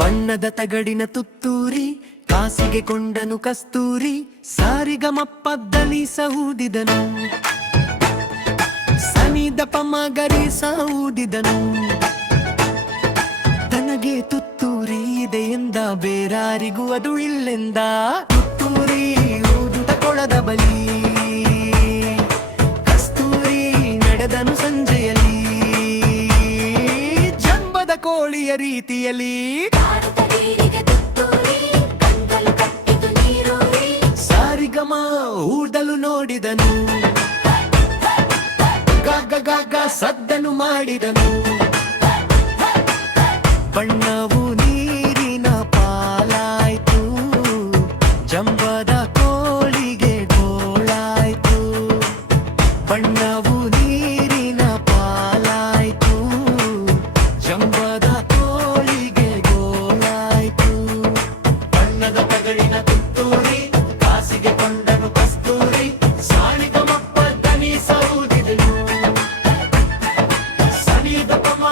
ಬಣ್ಣದ ತಗಡಿನ ತುತ್ತೂರಿ ಕಾಸಿಗೆ ಕೊಂಡನು ಕಸ್ತೂರಿ ಸಾರಿಗಮಪ್ಪದ್ದನಿ ಸಹೂದಿದನು ಸನಿದ ಪಮಗರಿ ಸಹೂದಿದನು ತನಗೆ ತುತ್ತೂರಿ ಇದೆ ಎಂದ ಬೇರಾರಿಗೂ ಅದು ಇಲ್ಲೆಂದ ತುತ್ತೂರಿ ಊದುತ್ತ ಕೊಳದ ಬಲಿ ಕಸ್ತೂರಿ ನಡೆದನು ಸಂಜೆಯಲ್ಲಿ ಜಂಬದ ಕೋಳಿಯ ರೀತಿಯಲ್ಲಿ ಸಾರಿಗಮ ಊದಲು ನೋಡಿದನು ಗಗ ಗಗ ಸದ್ದನು ಮಾಡಿದನು ಬಣ್ಣವು ನೀರಿನ ಪಾಲಾಯ್ತು ಜಂಬದ ಕೋಳಿಗೆ ಗೋಳಾಯ್ತು ಬಣ್ಣವು ನೀರಿನ ಪಾಲಾಯ್ತು ಜಂಬದ ಕೋಳಿಗೆ ಗೋಳಾಯ್ತು ಬಣ್ಣದ ತಗಡಿನ ತುತ್ತೂರಿ ಕಾಸಿಗೆ ಕೊಂಡನು ಕಸ್ತೂರಿ ಸಾಣಿಗಮಪ್ಪ ದನಿ ಸೌದಿದನು ಸನಿದ ಪಮ